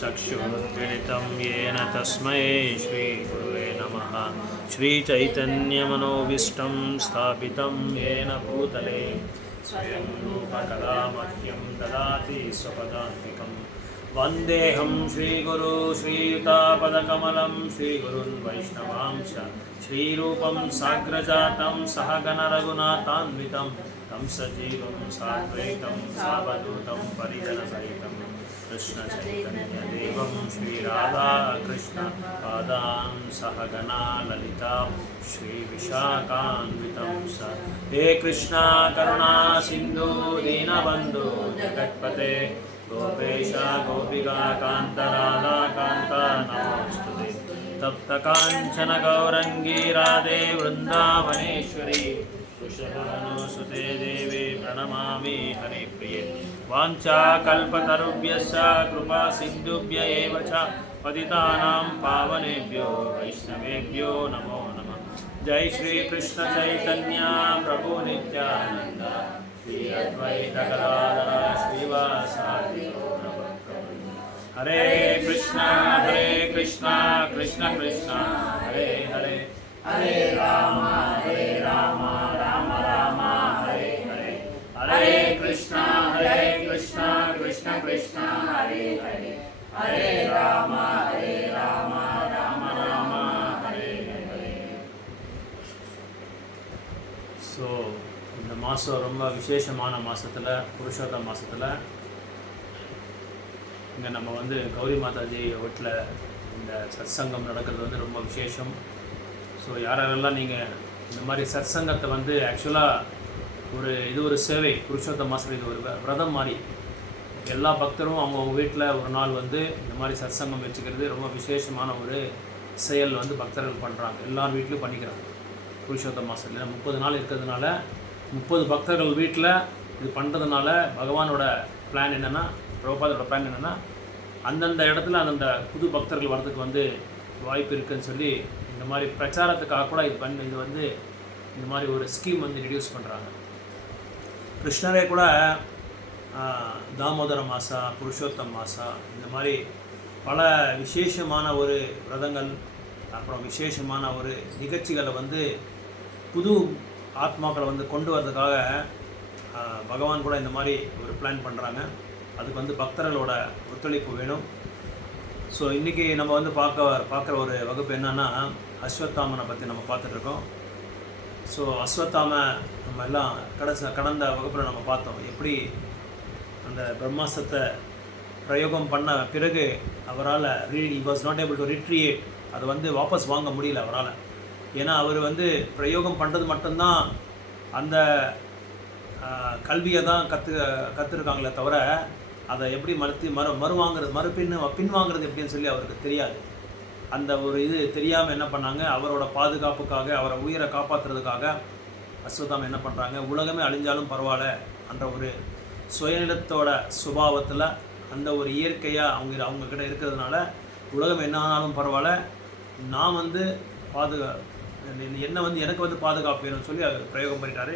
चक्षुर्मिलितं येन तस्मै श्रीगुरुवे नमः। श्रीचैतन्यमनोभीष्टं स्थापितं येन भूतले स्वयं रूपकदा मह्यं ददाति स्वपदान्तिकं। वन्देऽहं श्रीगुरो श्रीयुतापदकमलं श्रीगुरुन् वैष्णवांश श्रीरूपं साग्रजातं सहगणरघुनाथान्वितं तं सजीवं साद्वैतं सावधूतं परिजनसहितं कृष्णचैतन्यदेवं श्रीराधाकृष्णपादान् सहगणा ललिता श्रीविशाखान्वितं स। हे कृष्णा करुणा सिन्धु दीनबन्धु जगत्पते गोपेश गोपिका कान्त राधा कान्त नमोऽस्तुते। तप्तकाञ्चन गौरङ्गी राधे वृन्दावनेश्वरी वृषभानुसुते देवी प्रणमामि हरिप्रिये। वाञ्छाकल्पतरुभ्यश्च कृपा सिन्धुभ्य एव च पतितानां पावनेभ्यो वैष्णवेभ्यो नमो नमः। जय श्री कृष्ण चैतन्य प्रभु नित्यानंद श्री अद्वैत गदाधर श्रीवासादि हरे कृष्णा कृष्ण कृष्ण हरे हरे हरे राम राम राम हरे हरे हरे कृष्णा कृष्ण कृष्ण हरे हरे हरे राम राम राम हरे हरे। ஸோ இந்த மாதம் ரொம்ப விசேஷமான மாதத்தில் புருஷோத்த மாதத்தில் இங்கே நம்ம வந்து கௌரி மாதாஜி வீட்டில் இந்த சத்சங்கம் நடக்கிறது வந்து ரொம்ப விசேஷம். ஸோ யாரெல்லாம் நீங்கள் இந்த மாதிரி சத்சங்கத்தை வந்து ஆக்சுவலாக இது ஒரு சேவை, புருஷோத்த மாதம் இது ஒரு விரதம் மாதிரி. எல்லா பக்தரும் அவங்க வீட்டில் ஒரு நாள் வந்து இந்த மாதிரி சத்சங்கம் வச்சுக்கிறது ரொம்ப விசேஷமான ஒரு செயல் வந்து பக்தர்கள் பண்ணுறாங்க. எல்லார் வீட்லேயும் பண்ணிக்கிறாங்க புருஷோத்த மாதம். இல்லை 30 நாள் இருக்கிறதுனால 30 பக்தர்கள் வீட்டில் இது பண்ணுறதுனால பகவானோட பிளான் என்னென்னா, பிரபுபாதோட பிளான் என்னென்னா, அந்தந்த இடத்துல அந்தந்த புது பக்தர்கள் வரதுக்கு வந்து வாய்ப்பு இருக்குதுன்னு சொல்லி இந்த மாதிரி பிரச்சாரத்துக்காக கூட இது வந்து இந்த மாதிரி ஒரு ஸ்கீம் வந்து இன்ட்ரடியூஸ் பண்ணுறாங்க. கிருஷ்ணரே கூட தாமோதர மாசா, புருஷோத்தம் மாசா, இந்த மாதிரி பல விசேஷமான ஒரு விரதங்கள், அப்புறம் விசேஷமான ஒரு நிகழ்ச்சிகளை வந்து புது ஆத்மாக்களை வந்து கொண்டு வரதுக்காக பகவான் கூட இந்த மாதிரி ஒரு பிளான் பண்ணுறாங்க. அதுக்கு வந்து பக்தர்களோட ஒத்துழைப்பு வேணும். ஸோ இன்றைக்கி நம்ம வந்து பார்க்குற ஒரு வகுப்பு என்னென்னா, அஸ்வத்தாமனை பற்றி நம்ம பார்த்துட்ருக்கோம். ஸோ அஸ்வத்தாம நம்ம எல்லாம் கடந்த வகுப்பில் நம்ம பார்த்தோம். எப்படி அந்த பிரம்மாஸ்திரத்தை பிரயோகம் பண்ண பிறகு அவரால் he was not able to retrieve, அதை வந்து வாபஸ் வாங்க முடியல அவரால். ஏன்னா அவர் வந்து பிரயோகம் பண்ணுறது மட்டும்தான் அந்த கல்வியை தான் கற்றுருக்காங்களே தவிர அதை எப்படி பின்வாங்கிறது எப்படின்னு சொல்லி அவருக்கு தெரியாது. அந்த ஒரு இது தெரியாமல் என்ன பண்ணாங்க, அவரோட பாதுகாப்புக்காக, அவரை உயிரை காப்பாற்றுறதுக்காக அஸ்வத்தாம என்ன பண்ணுறாங்க, உலகமே அழிஞ்சாலும் பரவாயில்ல என்ற ஒரு சுயநிலத்தோட சுபாவத்தில் அந்த ஒரு இயற்கையாக அவங்கக்கிட்ட இருக்கிறதுனால உலகம் என்ன ஆனாலும் பரவாயில்ல, நான் வந்து எனக்கு வந்து பாதுகாப்பு வேணும்னு சொல்லி அவர் பிரயோகம் பண்ணிட்டார்.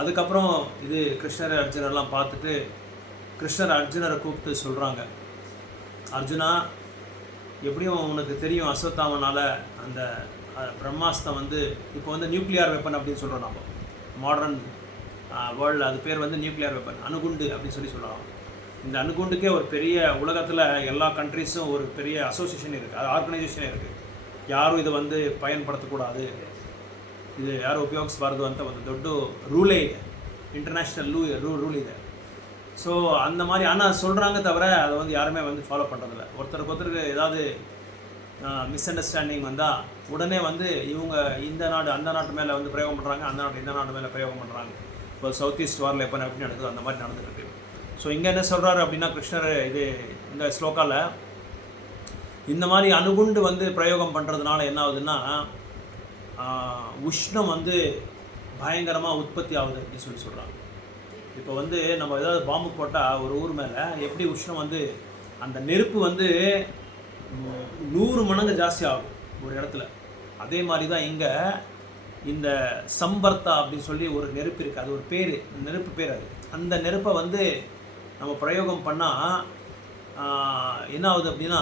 அதுக்கப்புறம் இது கிருஷ்ணர் அர்ஜுனர்லாம் பார்த்துட்டு கிருஷ்ணர் அர்ஜுனரை கூப்பிட்டு சொல்கிறாங்க, அர்ஜுனா, எப்படியும் உனக்கு தெரியும் அஸ்வத்தாமனால் அந்த பிரம்மாஸ்திரம் வந்து இப்போ வந்து நியூக்ளியர் வெப்பன் அப்படின்னு சொல்கிறோம். நம்ம மாடர்ன் வேர்ல்டு அது பேர் வந்து நியூக்ளியர் வெப்பன், அணுகுண்டு அப்படின்னு சொல்கிறாங்க. இந்த அணுகுண்டுக்கே ஒரு பெரிய உலகத்தில் எல்லா கண்ட்ரிஸும் ஒரு பெரிய அசோசியேஷன் இருக்குது, அது ஆர்கனைசேஷனே இருக்குது. ಯಾರು ಇದು வந்து பயன்படுத்தக்கூடாது, இது ಯಾರು ಉಪಯೋಗಿಸಬಾರ್ದು ಅಂತ ಒಂದು ದೊಡ್ಡ ರೂಲೇ ಇದೆ, ಇಂಟರ್ನ್ಯಾಷನಲ್ ರೂಲ್ ಇದೆ. ஸோ அந்த மாதிரி ஆனால் சொல்கிறாங்க தவிர அதை வந்து யாருமே வந்து ஃபாலோ பண்ணுறதில்ல. ஒருத்தருக்கு ஏதாவது மிஸ் அண்டர்ஸ்டாண்டிங் வந்தால் உடனே வந்து இவங்க இந்த நாடு அந்த நாட்டு மேலே வந்து பிரயோகம் பண்ணுறாங்க, அந்த நாட்டு இந்த நாட்டு மேலே பிரயோகம் பண்ணுறாங்க. இப்போ சவுத் ஈஸ்ட் வாரில் எப்போ எப்படி நடக்குது அந்த மாதிரி நடந்துகிட்டு இருக்கு. ஸோ இங்கே என்ன சொல்கிறாரு அப்படின்னா, கிருஷ்ணர் இந்த ஸ்லோகாவில் இந்த மாதிரி அணுகுண்டு வந்து பிரயோகம் பண்ணுறதுனால என்ன ஆகுதுன்னா, உஷ்ணம் வந்து பயங்கரமாக உற்பத்தி ஆகுது அப்படின்னு சொல்கிறாங்க. இப்போ வந்து நம்ம ஏதாவது பாம்பு போட்டால் ஒரு ஊர் மேலே எப்படி உஷ்ணம் வந்து அந்த நெருப்பு வந்து 100 மடங்கு ஜாஸ்தி ஆகும் ஒரு இடத்துல, அதே மாதிரி தான் இங்கே இந்த சம்பர்த்தா அப்படின்னு சொல்லி ஒரு நெருப்பு இருக்குது. அது ஒரு பேர், நெருப்பு பேர். அது அந்த நெருப்பை வந்து நம்ம பிரயோகம் பண்ணால் என்ன ஆகுது அப்படின்னா,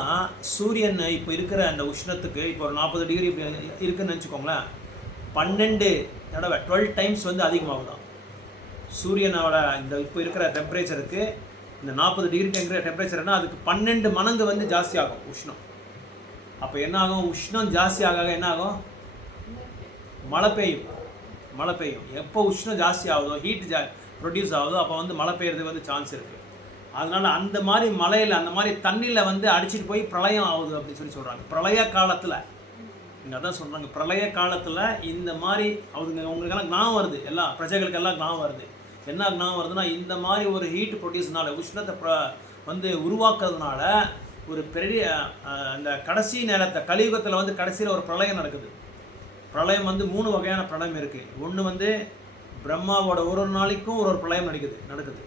சூரியன் இப்போ இருக்கிற அந்த உஷ்ணத்துக்கு இப்போ ஒரு 40 டிகிரி இருக்குன்னு நினச்சிக்கோங்களேன், 12 தடவை 12 டைம்ஸ் வந்து அதிகமாகுதான். சூரியனோட இந்த இப்போ இருக்கிற டெம்பரேச்சருக்கு இந்த 40 டிகிரி டெம்பரேச்சர்னா அதுக்கு 12 மடங்கு வந்து ஜாஸ்தி ஆகும் உஷ்ணம். அப்போ என்ன ஆகும், உஷ்ணம் ஜாஸ்தி ஆக என்ன ஆகும், மழை பெய்யும். எப்போ உஷ்ணம் ஜாஸ்தி ஆகுதோ, ஹீட் ப்ரொடியூஸ் ஆகுதோ, அப்போ வந்து மழை பெய்யறதுக்கு வந்து சான்ஸ் இருக்குது. அதனால் அந்த மாதிரி மழையில் அந்த மாதிரி தண்ணியில் வந்து அடிச்சுட்டு போய் பிரளயம் ஆகுது அப்படின்னு சொல்கிறாங்க. பிரளய காலத்தில் இங்கே அதான் சொல்கிறாங்க, பிரளய காலத்தில் இந்த மாதிரி உங்களுக்கெல்லாம் ஞாபகம் வருது, எல்லா பிரஜைகளுக்கெல்லாம் ஞாபகம் வருது. என்ன ஞாபகம் வருதுன்னா, இந்த மாதிரி ஒரு ஹீட் ப்ரொடியூஸ்னால, உஷ்ணத்தை வந்து உருவாக்குறதுனால ஒரு பெரிய அந்த கடைசி நேரத்தை கலியுகத்தில் வந்து கடைசியில் ஒரு பிரளயம் நடக்குது. பிரளயம் வந்து 3 வகையான பிரளயம் இருக்குது. ஒன்று வந்து பிரம்மாவோட ஒரு நாளைக்கும் ஒரு பிரளயம் நடக்குது.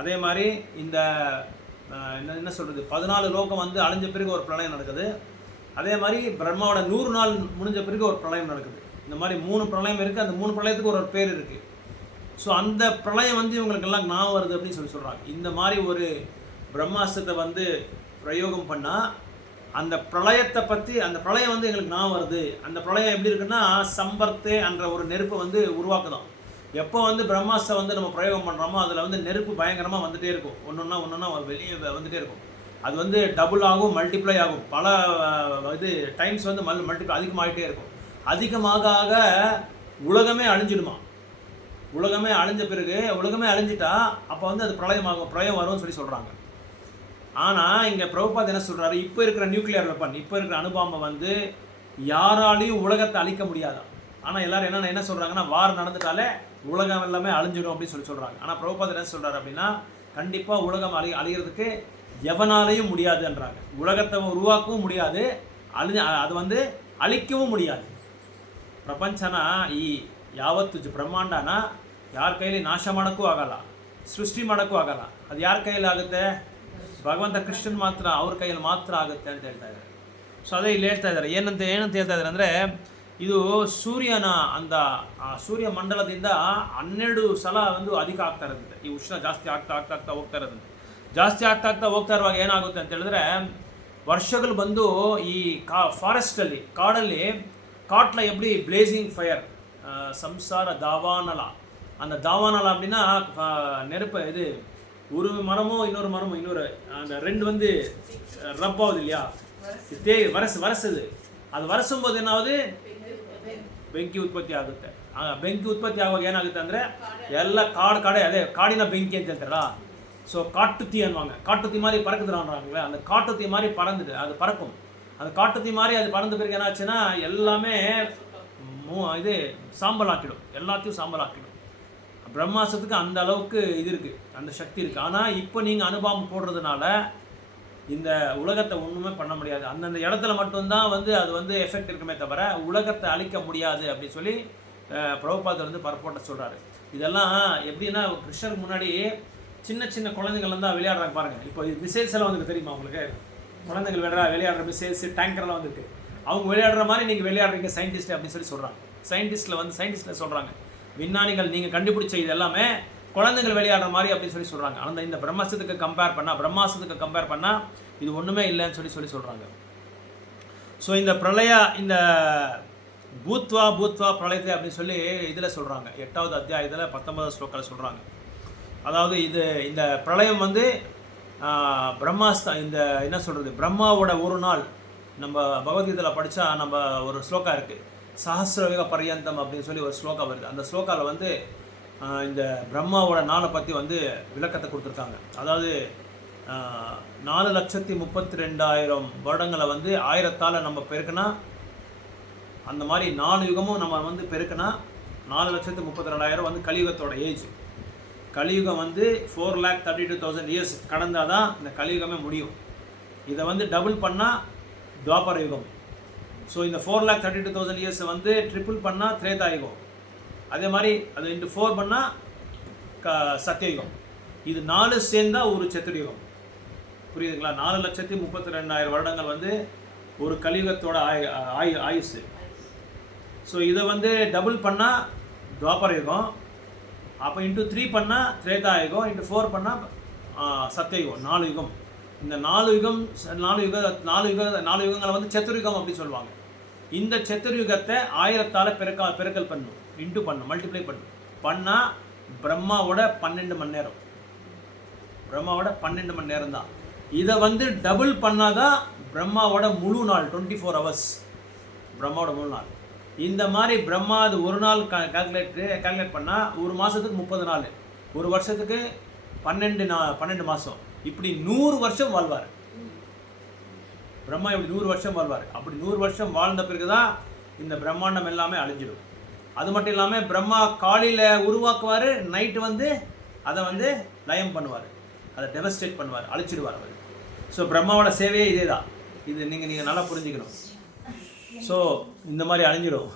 அதே மாதிரி இந்த என்ன சொல்கிறது, 14 லோகம் வந்து அழிஞ்ச பிறகு ஒரு பிரளயம் நடக்குது. அதே மாதிரி பிரம்மாவோட 100 நாள் முடிஞ்ச பிறகு ஒரு பிரளயம் நடக்குது. இந்த மாதிரி 3 பிரளயம் இருக்குது. அந்த 3 பிரளயத்துக்கு ஒரு பேர் இருக்குது. ஸோ அந்த பிரளயம் வந்து இவங்களுக்கெல்லாம் ஞாபகம் வருது அப்படின்னு சொல்கிறாங்க. இந்த மாதிரி ஒரு பிரம்மாஸ்திரத்தை வந்து பிரயோகம் பண்ணால் அந்த பிரளயத்தை பற்றி, அந்த பிரளயம் வந்து எங்களுக்கு ஞாபகம் வருது. அந்த பிரளயம் எப்படி இருக்குன்னா, சம்பர்த்தே என்ற ஒரு நெருப்பை வந்து உருவாக்குதான். எப்போ வந்து பிரம்மாஸ்திரம் வந்து நம்ம பிரயோகம் பண்ணுறோமோ அதில் வந்து நெருப்பு பயங்கரமாக வந்துகிட்டே இருக்கும். ஒன்றொன்னா வெளியே வந்துகிட்டே இருக்கும். அது வந்து டபுள் ஆகும், மல்டிப்ளை ஆகும். பல டைம்ஸ் வந்து மல்டிப்ளை அதிகமாகிட்டே இருக்கும். அதிகமாக உலகமே அழிஞ்சிடுமா. உலகமே அழிஞ்ச பிறகு, உலகமே அழிஞ்சிட்டா அப்போ வந்து அது பிரளயம் வரும்னு சொல்கிறாங்க. ஆனால் இங்கே பிரபுபாத் என்ன சொல்கிறாரு, இப்போ இருக்கிற நியூக்ளியர் வெப்பன், இப்போ இருக்கிற அணுபாம்பை வந்து யாராலையும் உலகத்தை அழிக்க முடியாதான். ஆனால் எல்லோரும் என்ன சொல்கிறாங்கன்னா, வார் நடந்துட்டாலே உலகம் எல்லாமே அழிஞ்சிடும் அப்படின்னு சொல்கிறாங்க. ஆனால் பிரபுபாத் என்ன சொல்கிறாரு அப்படின்னா, கண்டிப்பாக உலகம் அழிகிறதுக்கு எவனாலையும் முடியாதுன்றாங்க. உலகத்தை உருவாக்கவும் முடியாது, அது வந்து அழிக்கவும் முடியாது. ಪ್ರಪಂಚನ ಈ ಯಾವತ್ತು ಬ್ರಹ್ಮಾಂಡನ ಯಾರ ಕೈಲಿ ನಾಶ ಮಾಡೋಕ್ಕೂ ಆಗಲ್ಲ, ಸೃಷ್ಟಿ ಮಾಡೋಕ್ಕೂ ಆಗಲ್ಲ. ಅದು ಯಾರ ಕೈಯಲ್ಲಿ ಆಗುತ್ತೆ, ಭಗವಂತ ಕೃಷ್ಣನ್ ಮಾತ್ರ, ಅವ್ರ ಕೈಯಲ್ಲಿ ಮಾತ್ರ ಆಗುತ್ತೆ ಅಂತ ಹೇಳ್ತಾ ಇದ್ದಾರೆ. ಸೊ ಅದೇ ಇಲ್ಲಿ ಹೇಳ್ತಾ ಇದ್ದಾರೆ, ಏನಂತ ಹೇಳ್ತಾ ಇದ್ದಾರೆ ಅಂದರೆ, ಇದು ಸೂರ್ಯನ ಸೂರ್ಯ ಮಂಡಲದಿಂದ 12 ಸಲ ಒಂದು ಅಧಿಕ ಆಗ್ತಾ ಇರೋದಂತೆ. ಈ ಉಷ್ಣ ಜಾಸ್ತಿ ಆಗ್ತಾ ಹೋಗ್ತಾ ಇರೋದಂತೆ. ಜಾಸ್ತಿ ಆಗ್ತಾ ಹೋಗ್ತಾ ಇರುವಾಗ ಏನಾಗುತ್ತೆ ಅಂತ ಹೇಳಿದ್ರೆ, ವರ್ಷಗಳು ಬಂದು ಈ ಫಾರೆಸ್ಟಲ್ಲಿ, காட்டில் எப்படி பிளேசிங் ஃபயர், சம்சார தாவானலா, அந்த தாவானலா அப்படின்னா நெருப்பை, இது ஒரு மரமும் இன்னொரு அந்த 2 வந்து ரப் ஆகுது இல்லையா, வரசுது. அது வரசும்போது என்ன ஆகுது, ಬೆಂಕಿ ಉತ್ಪತ್ತಿ ಆಗುತ್ತೆ. ಬೆಂಕಿ ಉತ್ಪತ್ತಿ ಆಗುವಾಗ ಏನಾಗುತ್ತೆ ಅಂದರೆ, ಎಲ್ಲ ಕಾಡೇ, ಅದೇ ಕಾಡಿನ ಬೆಂಕಿ ಅಂತ ಹೇಳ್ತಾರಲ್ಲ. ஸோ காட்டுத்தீ ಅನ್ನುவாங்க. காட்டுத்தீ மாதிரி பறக்குதுறாங்களே, அந்த காட்டுத்தீ மாதிரி பறந்துட்டு அது பறக்கும். அந்த காட்டுத்தீ மாதிரி அது பறந்த பிறகு என்னாச்சுன்னா எல்லாமே இது சாம்பல் ஆக்கிடும், எல்லாத்தையும் சாம்பல் ஆக்கிடும். பிரம்மாஸ்திரத்துக்கு அந்த அளவுக்கு இது இருக்குது, அந்த சக்தி இருக்குது. ஆனால் இப்போ நீங்கள் அனுபவம் போடுறதுனால இந்த உலகத்தை ஒன்றுமே பண்ண முடியாது. அந்தந்த இடத்துல மட்டும்தான் வந்து அது வந்து எஃபெக்ட் இருக்குமே தவிர உலகத்தை அழிக்க முடியாது அப்படின்னு சொல்லி பிரபுபாதர் வந்து பரப்போட்ட சொல்கிறாரு. இதெல்லாம் எப்படின்னா, கிருஷ்ணருக்கு முன்னாடி சின்ன குழந்தைங்கள்லாம் தான் விளையாடுறாங்க பாருங்கள். இப்போ மிசைல்ஸ் எல்லாம் வந்துருக்கு தெரியுமா உங்களுக்கு, குழந்தைகள் விளையாடுற மிசைல்ஸ், டேங்கர்லாம் வந்துருக்கு. அவங்க விளையாடுற மாதிரி நீங்கள் விளையாடுறீங்க சயின்டிஸ்ட் அப்படின்னு சொல்லி சொல்கிறாங்க. சயின்டிஸ்ட்டில் சொல்கிறாங்க, விஞ்ஞானிகள் நீங்கள் கண்டுபிடிச்ச இது எல்லாமே குழந்தைகள் விளையாடுற மாதிரி அப்படின்னு சொல்லி சொல்கிறாங்க. ஆனால் இந்த பிரம்மாஸ்திரத்துக்கு கம்பேர் பண்ணால் இது ஒன்றுமே இல்லைன்னு சொல்லி சொல்கிறாங்க. ஸோ இந்த இந்த பூத்வா பிரளயத்தை அப்படின்னு சொல்லி இதில் சொல்கிறாங்க. 8வது அத்தியாயத்தில் 19வது ஸ்லோக்கில் சொல்கிறாங்க. அதாவது இந்த பிரளயம் வந்து இந்த என்ன சொல்கிறது, பிரம்மாவோட ஒரு நாள், நம்ம பகவத்கீதையில் படித்தா நம்ம ஒரு ஸ்லோகா இருக்குது, சஹஸ்ரயுக பர்யந்தம் அப்படின்னு சொல்லி ஒரு ஸ்லோகா வருது. அந்த ஸ்லோகாவில் வந்து இந்த பிரம்மாவோட நாளை பற்றி வந்து விளக்கத்தை கொடுத்துருக்காங்க. அதாவது 4,32,000 வருடங்களை வந்து 1000ஆல் நம்ம பெருக்கினா, அந்த மாதிரி 4 யுகமும் நம்ம வந்து பெருக்கினா 4,32,000 வந்து கலியுகத்தோட ஏஜ். கலியுகம் வந்து 4,32,000 இயர்ஸ் கடந்தால் தான் இந்த கலியுகமே முடியும். இதை வந்து டபுள் பண்ணால் துவாபர யுகம். ஸோ இந்த 4,32,000 இயர்ஸை வந்து ட்ரிபிள் பண்ணால் திரேதா யுகம். அதே மாதிரி அது இன்ட்டு 4 பண்ணால் சத்தியயுகம். இது 4 சேர்ந்தால் ஒரு சத்துர்யுகம். புரியுதுங்களா? 4,32,000 வருடங்கள் வந்து ஒரு கலியுகத்தோட ஆயுசு. ஸோ இதை வந்து டபுள் பண்ணால் துவாபர யுகம், அப்போ இன்ட்டு 3 பண்ணால் திரேதா யுகம், இன்ட்டு 4 பண்ணால் சத்தியயுகம், 4 யுகம். இந்த 4 யுகங்களை வந்து சத்துர்யுகம் அப்படி சொல்லுவாங்க. இந்த சத்துர்யுகத்தை 1000ஆல பெருக்கல் பண்ணும், இன்ட்டு பண்ணும், மல்டிப்ளை பண்ணால் பிரம்மாவோட 12 மணி நேரம், பிரம்மாவோட 12 மணி நேரம் தான். இதை வந்து டபுள் பண்ணாதான் பிரம்மாவோட முழு நாள், 24 hours பிரம்மாவோட முழு நாள். இந்த மாதிரி பிரம்மா அது ஒரு நாள் கால்குலேட் பண்ணால் ஒரு மாதத்துக்கு 30 நாள், ஒரு வருஷத்துக்கு 12 மாதம், இப்படி 100 வருஷம் வாழ்வார் பிரம்மா. இப்படி 100 வருஷம் வாழ்வார். அப்படி 100 வருஷம் வாழ்ந்த பிறகு தான் இந்த பிரம்மாண்டம் எல்லாமே அழிஞ்சிடும். அது மட்டும் இல்லாமல் பிரம்மா காலையில் உருவாக்குவார், நைட்டு வந்து அதை வந்து லயம் பண்ணுவார், அதை டெவஸ்டேட் பண்ணுவார், அழிச்சிடுவார் அவர். ஸோ பிரம்மாவோட சேவையே இதே தான். இது நீங்கள் நல்லா புரிஞ்சுக்கணும். ஸோ இந்த மாதிரி அழிஞ்சிடும்.